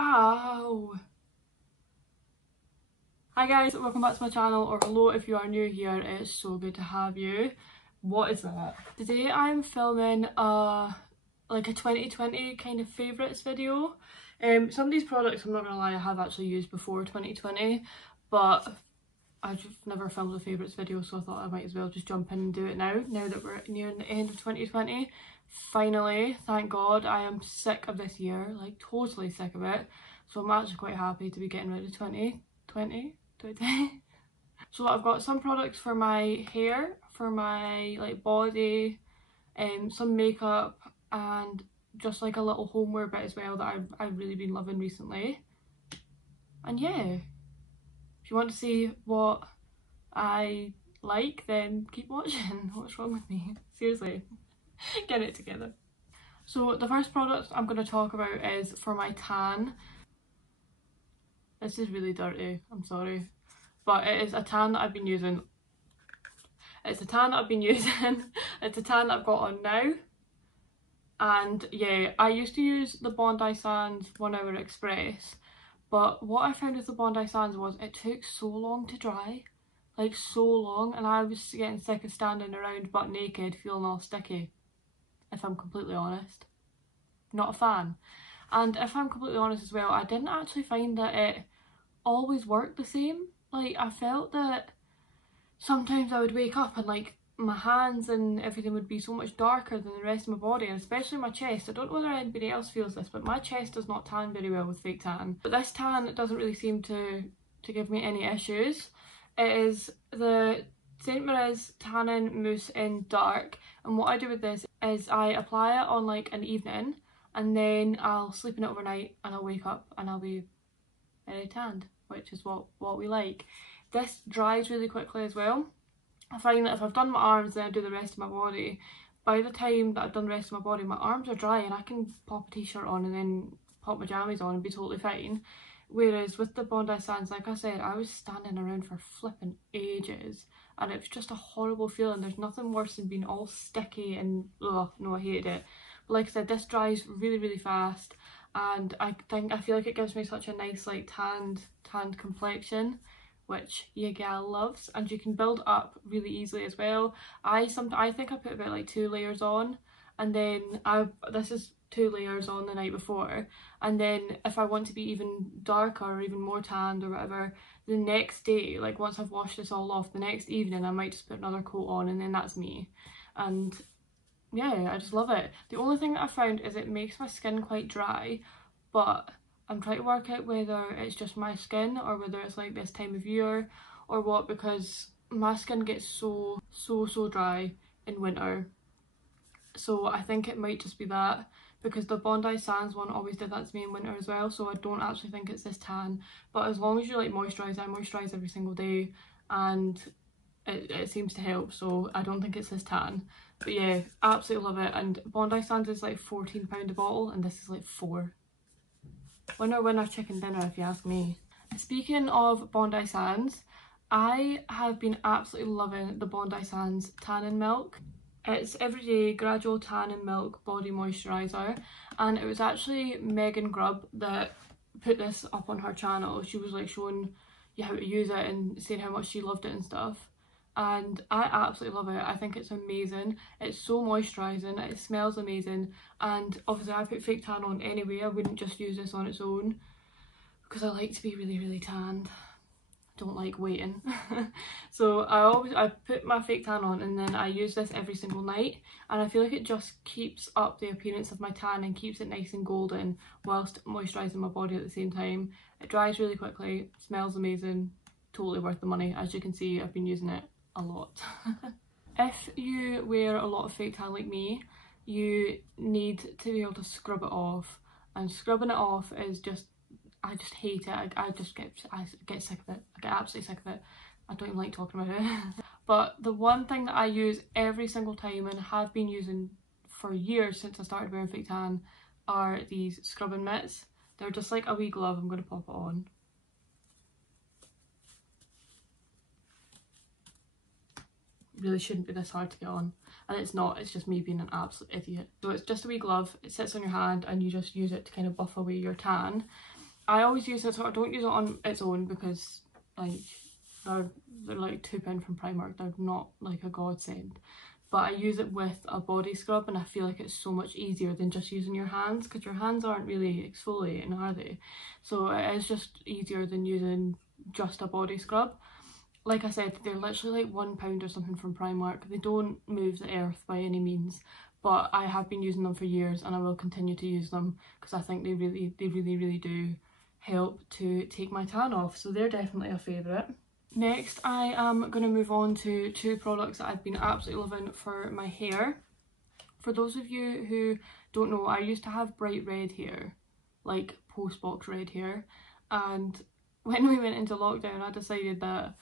Ow! Hi guys, welcome back to my channel, or hello if you are new here. It's so good to have you. What is that? Today I'm filming like a 2020 kind of favourites video. Some of these products, I'm not gonna lie, I have actually used before 2020, but I've just never filmed a favourites video, so I thought I might as well just jump in and do it now that we're nearing the end of 2020. Finally, thank God. I am sick of this year, like totally sick of it, so I'm actually quite happy to be getting rid of 2020. So I've got some products for my hair, for my like body, some makeup, and just like a little homeware bit as well that I've really been loving recently. And yeah, if you want to see what I like, then keep watching. What's wrong with me? Seriously, get it together. So the first product I'm going to talk about is for my tan. This is really dirty, I'm sorry, but it is a tan that I've been using. It's a tan that I've been using. It's a tan that I've got on now. And yeah, I used to use the Bondi Sands 1 Hour Express, but what I found with the Bondi Sands was it took so long to dry, like so long, and I was getting sick of standing around butt naked feeling all sticky, if I'm completely honest. Not a fan. And if I'm completely honest as well, I didn't actually find that it always worked the same. Like, I felt that sometimes I would wake up and like my hands and everything would be so much darker than the rest of my body, and especially my chest. I don't know whether anybody else feels this, but my chest does not tan very well with fake tan. But this tan doesn't really seem to give me any issues. It is the St. Moriz Tannin Mousse in Dark, and what I do with this is I apply it on like an evening, and then I'll sleep in it overnight and I'll wake up and I'll be very tanned, which is what we like. This dries really quickly as well. I find that if I've done my arms then I do the rest of my body, by the time that I've done the rest of my body my arms are dry and I can pop a t-shirt on and then pop my jammies on and be totally fine. Whereas with the Bondi Sands, like I said, I was standing around for flipping ages and it was just a horrible feeling. There's nothing worse than being all sticky and ugh, no, I hated it. But like I said, this dries really fast, and I feel like it gives me such a nice like tanned complexion, which your gal loves, and you can build up really easily as well. I think I put about like 2 layers on, and then this is 2 layers on the night before, and then if I want to be even darker or even more tanned or whatever, the next day, like once I've washed this all off, the next evening I might just put another coat on and then that's me. And yeah, I just love it. The only thing that I found is it makes my skin quite dry, but I'm trying to work out whether it's just my skin or whether it's like this time of year or what, because my skin gets so dry in winter. So I think it might just be that, because the Bondi Sands one always did that to me in winter as well, so I don't actually think it's this tan. But as long as you like moisturise, I moisturise every single day and it seems to help, so I don't think it's this tan. But yeah, absolutely love it. And Bondi Sands is like £14 a bottle and this is like £4. Winner chicken dinner if you ask me. Speaking of Bondi Sands, I have been absolutely loving the Bondi Sands Tannin Milk. It's everyday gradual tannin milk body moisturiser, and it was actually Megan Grubb that put this up on her channel. She was like showing you how to use it and saying how much she loved it and stuff, and I absolutely love it. I think it's amazing. It's so moisturising, it smells amazing, and obviously I put fake tan on anyway. I wouldn't just use this on its own because I like to be really tanned. Don't like waiting. So I put my fake tan on and then I use this every single night, and I feel like it just keeps up the appearance of my tan and keeps it nice and golden whilst moisturising my body at the same time. It dries really quickly, smells amazing, totally worth the money. As you can see, I've been using it a lot. If you wear a lot of fake tan like me, you need to be able to scrub it off, and scrubbing it off is just, I just hate it. I get sick of it. I get absolutely sick of it. I don't even like talking about it. But the one thing that I use every single time and have been using for years since I started wearing fake tan are these scrubbing mitts. They're just like a wee glove. I'm going to pop it on. Really shouldn't be this hard to get on, and it's not. It's just me being an absolute idiot. So it's just a wee glove. It sits on your hand and you just use it to kind of buff away your tan. I always use it, so I don't use it on its own because like they're like £2 from Primark, they're not like a godsend. But I use it with a body scrub and I feel like it's so much easier than just using your hands, because your hands aren't really exfoliating, are they? So it is just easier than using just a body scrub. Like I said, they're literally like £1 or something from Primark. They don't move the earth by any means, but I have been using them for years and I will continue to use them because I think they really do help to take my tan off. So they're definitely a favourite. Next, I am going to move on to two products that I've been absolutely loving for my hair. For those of you who don't know, I used to have bright red hair, like postbox red hair, and when we went into lockdown I decided that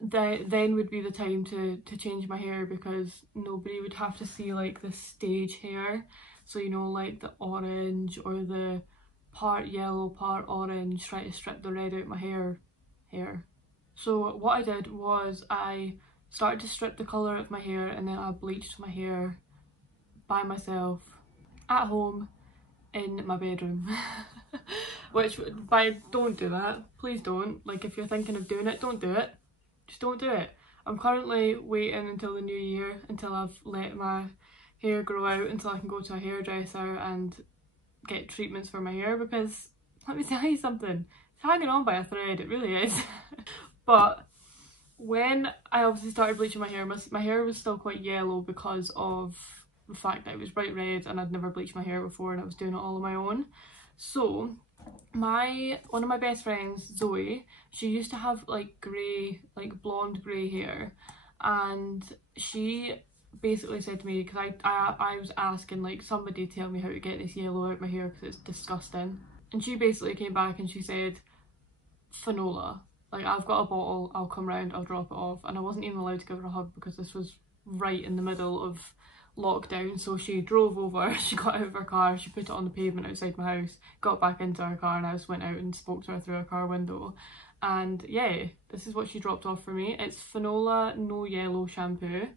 then would be the time to change my hair, because nobody would have to see like the stage hair. So you know, like the orange or the part yellow part orange, try to strip the red out my hair. So what I did was I started to strip the colour of my hair, and then I bleached my hair by myself at home in my bedroom. Which, don't do that, please don't. Like, if you're thinking of doing it, don't do it. Just don't do it. I'm currently waiting until the new year, until I've let my hair grow out, until I can go to a hairdresser and get treatments for my hair, because let me tell you something, it's hanging on by a thread, it really is. But when I obviously started bleaching my hair was still quite yellow because of the fact that it was bright red and I'd never bleached my hair before and I was doing it all on my own. So one of my best friends, Zoe, she used to have like grey, like blonde grey hair, and she basically said to me, because I was asking like somebody tell me how to get this yellow out my hair because it's disgusting, and she basically came back and she said, Fanola, like, I've got a bottle, I'll come round, I'll drop it off. And I wasn't even allowed to give her a hug because this was right in the middle of lockdown. So she drove over, she got out of her car, she put it on the pavement outside my house, got back into her car, and I just went out and spoke to her through her car window. And yeah, this is what she dropped off for me. It's Fanola No Yellow shampoo,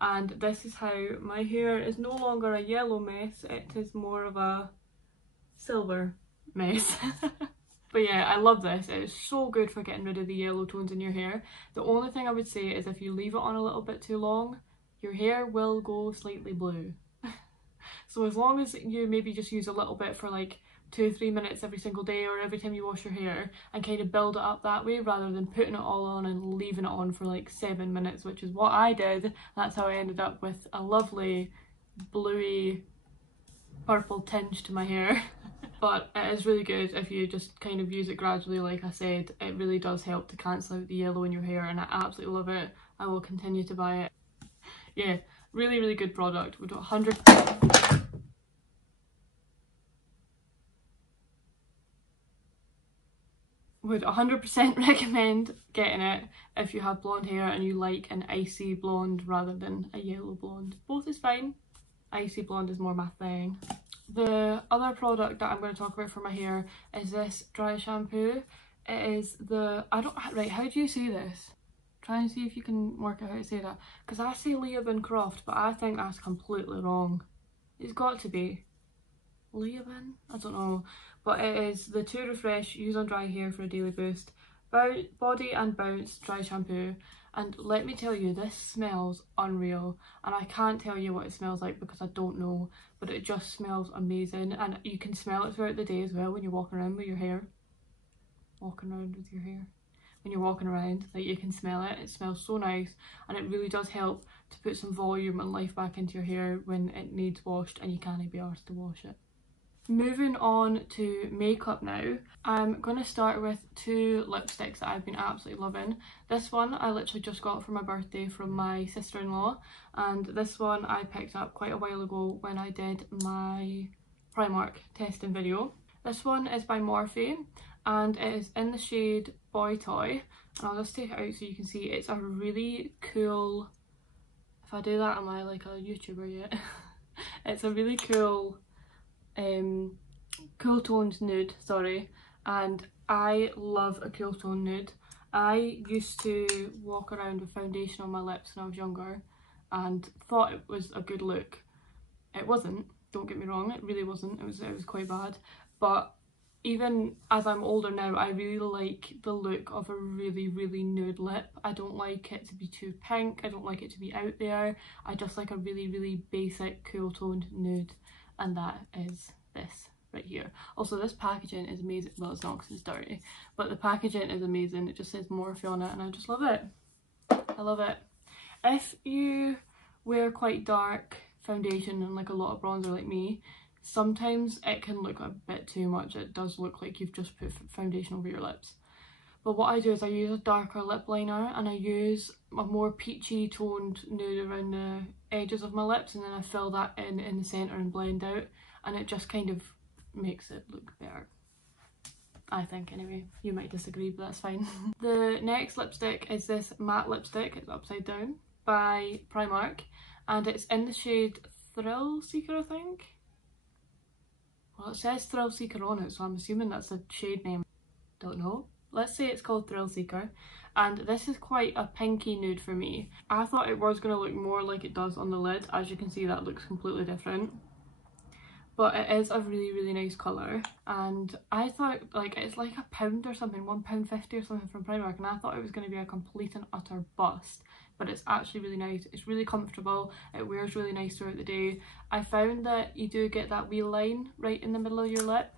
and this is how my hair is no longer a yellow mess, it is more of a silver mess. But yeah, I love this. It is so good for getting rid of the yellow tones in your hair. The only thing I would say is if you leave it on a little bit too long, your hair will go slightly blue. So as long as you maybe just use a little bit for like 2 or 3 minutes every single day or every time you wash your hair, and kind of build it up that way rather than putting it all on and leaving it on for like 7 minutes, which is what I did. That's how I ended up with a lovely bluey purple tinge to my hair. But it is really good if you just kind of use it gradually. Like I said, it really does help to cancel out the yellow in your hair, and I absolutely love it. I will continue to buy it. Yeah, really good product. Would 100% recommend getting it if you have blonde hair and you like an icy blonde rather than a yellow blonde. Both is fine. Icy blonde is more my thing. The other product that I'm going to talk about for my hair is this dry shampoo. It is the, right, how do you say this? Try and see if you can work out how to say that. Because I say Leave-In Croft, but I think that's completely wrong. It's got to be Leave-In? I don't know. But it is the To Refresh, Use on Dry Hair for a Daily Boost Body and Bounce Dry Shampoo. And let me tell you, this smells unreal, and I can't tell you what it smells like because I don't know, but it just smells amazing. And you can smell it throughout the day as well when you're walking around with your hair. When you're walking around, like, you can smell it. It smells so nice, and it really does help to put some volume and life back into your hair when it needs washed and you can't be arsed to wash it. Moving on to makeup now, I'm going to start with two lipsticks that I've been absolutely loving. This one I literally just got for my birthday from my sister-in-law, and this one I picked up quite a while ago when I did my Primark testing video. This one is by Morphe, and it is in the shade Boy Toy, and I'll just take it out so you can see. It's a really cool, if I do that am I like a YouTuber yet? It's a really cool cool toned nude, sorry, and I love a cool toned nude. I used to walk around with foundation on my lips when I was younger and thought it was a good look. It wasn't, don't get me wrong, it really wasn't. It was quite bad, but even as I'm older now, I really like the look of a really, really nude lip. I don't like it to be too pink, I don't like it to be out there. I just like a really, really basic, cool toned nude, and that is this right here. Also, this packaging is amazing. Well, it's not because it's dirty, but the packaging is amazing. It just says Morphe on it and I just love it. I love it. If you wear quite dark foundation and like a lot of bronzer like me, sometimes it can look a bit too much. It does look like you've just put foundation over your lips. But what I do is I use a darker lip liner and I use a more peachy toned nude around the edges of my lips, and then I fill that in the centre and blend out, and it just kind of makes it look better. I think anyway. You might disagree, but that's fine. The next lipstick is this matte lipstick. It's upside down by Primark, and it's in the shade Thrill Seeker, I think. Well, it says Thrill Seeker on it, so I'm assuming that's a shade name. Don't know. Let's say it's called Thrill Seeker, and this is quite a pinky nude for me. I thought it was going to look more like it does on the lid. As you can see, that looks completely different. But it is a really, really nice colour, and I thought like it's like £1 or something, £1.50 or something from Primark, and I thought it was going to be a complete and utter bust, but it's actually really nice. It's really comfortable, it wears really nice throughout the day. I found that you do get that wee line right in the middle of your lip,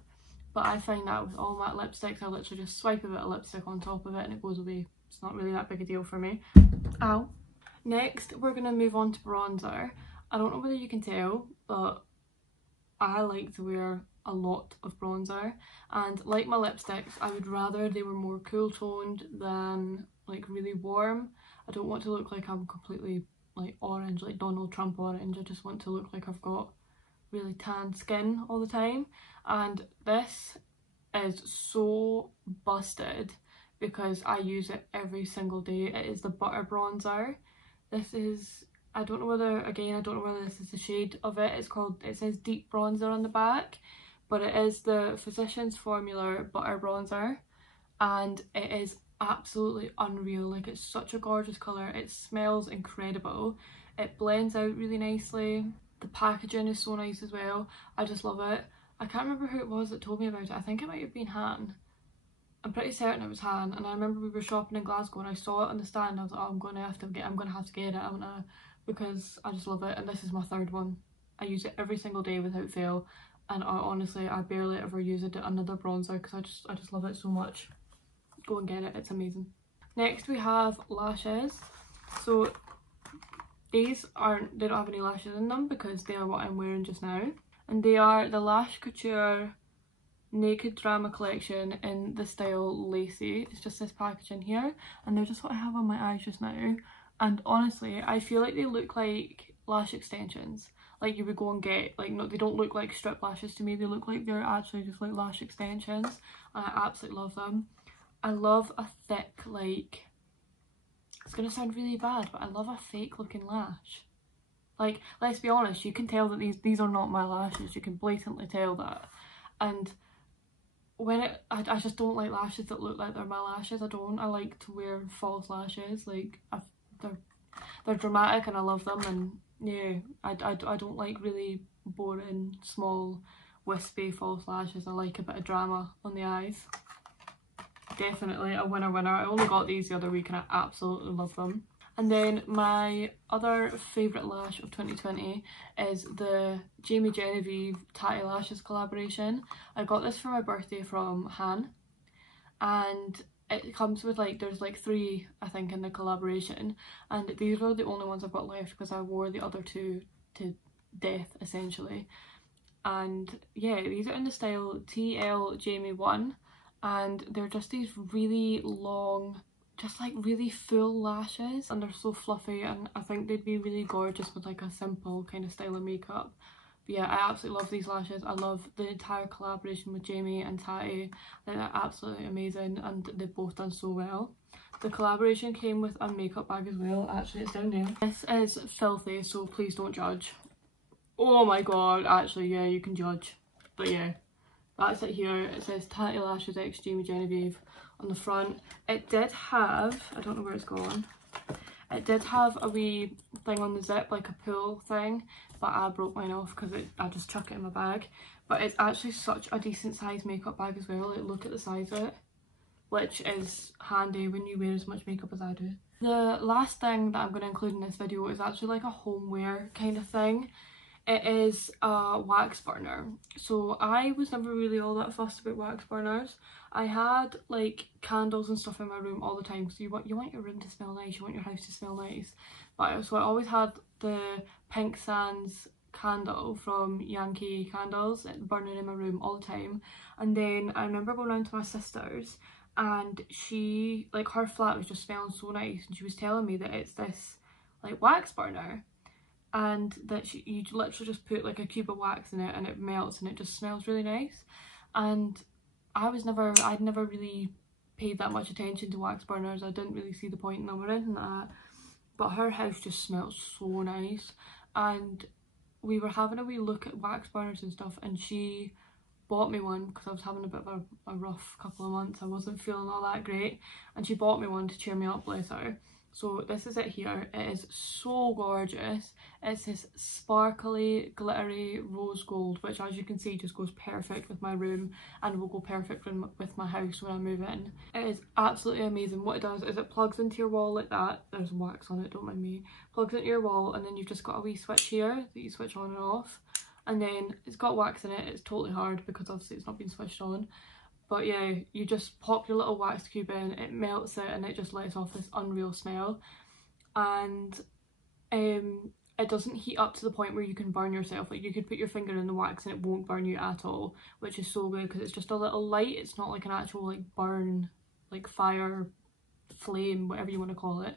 but I find that with all matte lipsticks, I literally just swipe a bit of lipstick on top of it and it goes away. It's not really that big a deal for me. Ow. Next, we're going to move on to bronzer. I don't know whether you can tell, but I like to wear a lot of bronzer, and like my lipsticks, I would rather they were more cool toned than like really warm. I don't want to look like I'm completely like orange, like Donald Trump orange. I just want to look like I've got really tan skin all the time, and this is so busted because I use it every single day. It is the Butter Bronzer. This is, I don't know whether, again, I don't know whether this is the shade of it. It's called, it says Deep Bronzer on the back, but it is the Physicians Formula Butter Bronzer, and it is absolutely unreal. Like, it's such a gorgeous colour. It smells incredible. It blends out really nicely. The packaging is so nice as well. I just love it. I can't remember who it was that told me about it. I think it might have been Han. I'm pretty certain it was Han, and I remember we were shopping in Glasgow and I saw it on the stand. I was like, oh, I'm gonna have to get it, haven't I? Because I just love it, and this is my third one. I use it every single day without fail, and honestly I barely ever use another bronzer because I just love it so much. Go and get it, it's amazing. Next we have lashes. So these they don't have any lashes in them because they are what I'm wearing just now, and they are the Lash Couture Naked Drama Collection in the style Lacy. It's just this packaging here, and they're just what I have on my eyes just now. And honestly, I feel like they look like lash extensions. Like you would go and get, like, no, they don't look like strip lashes to me. They look like they're actually just like lash extensions, and I absolutely love them. I love a thick, like, it's gonna sound really bad, but I love a fake looking lash. Like, let's be honest, you can tell that these are not my lashes. You can blatantly tell that. And when I just don't like lashes that look like they're my lashes. I like to wear false lashes. Like, they're dramatic and I love them, and yeah, I don't like really boring, small, wispy false lashes. I like a bit of drama on the eyes. Definitely a winner. I only got these the other week and I absolutely love them. And then my other favourite lash of 2020 is the Jamie Genevieve Tatty Lashes collaboration. I got this for my birthday from Han, and it comes with like, there's like 3 I think in the collaboration, and these are the only ones I've got left because I wore the other 2 to death essentially. And yeah, these are in the style TL Jamie 1, and they're just these really long, just like really full lashes, and they're so fluffy, and I think they'd be really gorgeous with like a simple kind of style of makeup. But yeah, I absolutely love these lashes. I love the entire collaboration with Jamie and Tatty. They're absolutely amazing, and they've both done so well. The collaboration came with a makeup bag as well. Actually, it's down there. This is filthy, so please don't judge. Oh my god, actually yeah, you can judge. But yeah, that's it here. It says Tatty Lashes X Jamie Genevieve on the front. It did have, I don't know where it's gone, it did have a wee thing on the zip, like a pull thing, but I broke mine off because I just chuck it in my bag. but it's actually such a decent size makeup bag as well. Like, look at the size of it, which is handy when you wear as much makeup as I do. The last thing that I'm going to include in this video is actually like a homeware kind of thing. It is a wax burner. So I was never really all that fussed about wax burners. I had like candles and stuff in my room all the time, so you want your room to smell nice, you want your house to smell nice. So I always had the Pink Sands candle from Yankee Candles burning in my room all the time. And then I remember going round to my sister's, and she, like, her flat was just smelling so nice, and she was telling me that it's this like wax burner, and that you literally just put like a cube of wax in it and it melts and it just smells really nice. And I'd never really paid that much attention to wax burners. I didn't really see the point in them or anything like that, but her house just smells so nice. And we were having a wee look at wax burners and stuff, and she bought me one because I was having a bit of a rough couple of months. I wasn't feeling all that great, and she bought me one to cheer me up, bless her. So this is it here. It is so gorgeous. It's this sparkly, glittery rose gold, which, as you can see, just goes perfect with my room and will go perfect with my house when I move in. It is absolutely amazing. What it does is it plugs into your wall like that. There's wax on it, don't mind me. Plugs into your wall, and then you've just got a wee switch here that you switch on and off. And then it's got wax in it. It's totally hard because obviously it's not been switched on. But yeah, you just pop your little wax cube in, it melts it, and it just lets off this unreal smell. And it doesn't heat up to the point where you can burn yourself. Like, you could put your finger in the wax and it won't burn you at all, which is so good because it's just a little light. It's not like an actual like burn, like fire, flame, whatever you want to call it.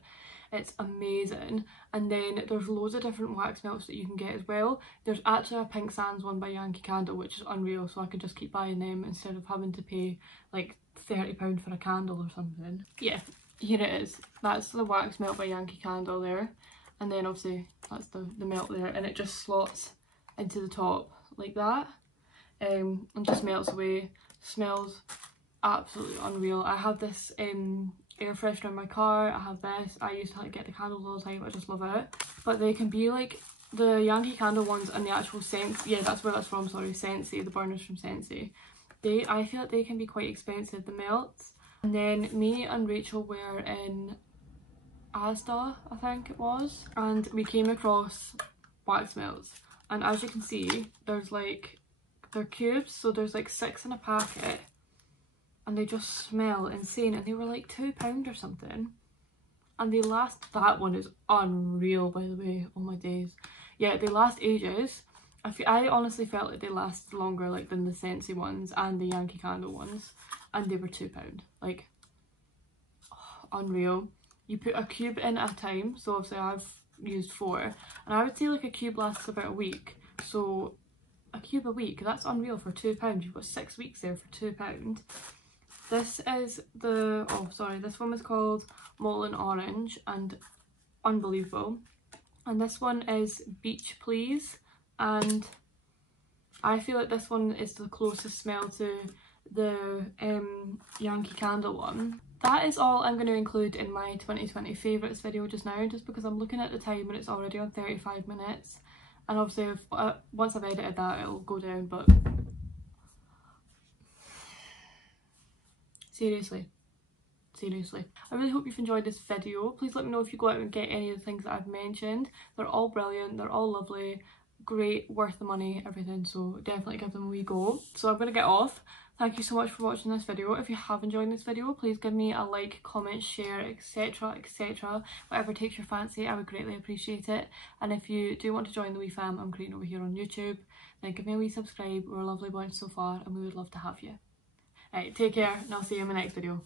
It's amazing. And then there's loads of different wax melts that you can get as well. There's actually a Pink Sands one by Yankee Candle, which is unreal, so I could just keep buying them instead of having to pay like £30 for a candle or something. Yeah, here it is. That's the wax melt by Yankee Candle there, and then obviously that's the melt there, and it just slots into the top like that, and just melts away. Smells absolutely unreal. I have this air freshener in my car. I have this. I used to like get the candles all the time. I just love it. But they can be like the Yankee Candle ones and the actual Sensi. Yeah, that's where that's from. Sorry, Sensi. The burners from Sensi. I feel like they can be quite expensive, the melts. And then me and Rachel were in Asda, I think it was, and we came across wax melts. And as you can see, there's like, they're cubes, so there's like 6 in a packet. And they just smell insane, and they were like £2 or something, and they last. That one is unreal, by the way. Oh my days. Yeah, they last ages. I honestly felt like they last longer like than the Sensi ones and the Yankee Candle ones, and they were £2. Like, oh, unreal. You put a cube in at a time, so obviously I've used 4, and I would say like a cube lasts about a week. So a cube a week, that's unreal for £2. You've got 6 weeks there for £2. This is the, oh sorry, this one was called Molten Orange, and unbelievable. And this one is Beach Please, and I feel like this one is the closest smell to the Yankee Candle one. That is all I'm going to include in my 2020 favourites video just now, just because I'm looking at the time and it's already on 35 minutes. And obviously once I've edited that it'll go down, but seriously, I really hope you've enjoyed this video. Please let me know if you go out and get any of the things that I've mentioned. They're all brilliant, they're all lovely, great, worth the money, everything, so definitely give them a wee go. So I'm going to get off. Thank you so much for watching this video. If you have enjoyed this video, please give me a like, comment, share, etc, etc. Whatever takes your fancy, I would greatly appreciate it. And if you do want to join the wee fam I'm creating over here on YouTube, then give me a wee subscribe. We're a lovely bunch so far and we would love to have you. Right, take care, and I'll see you in my next video.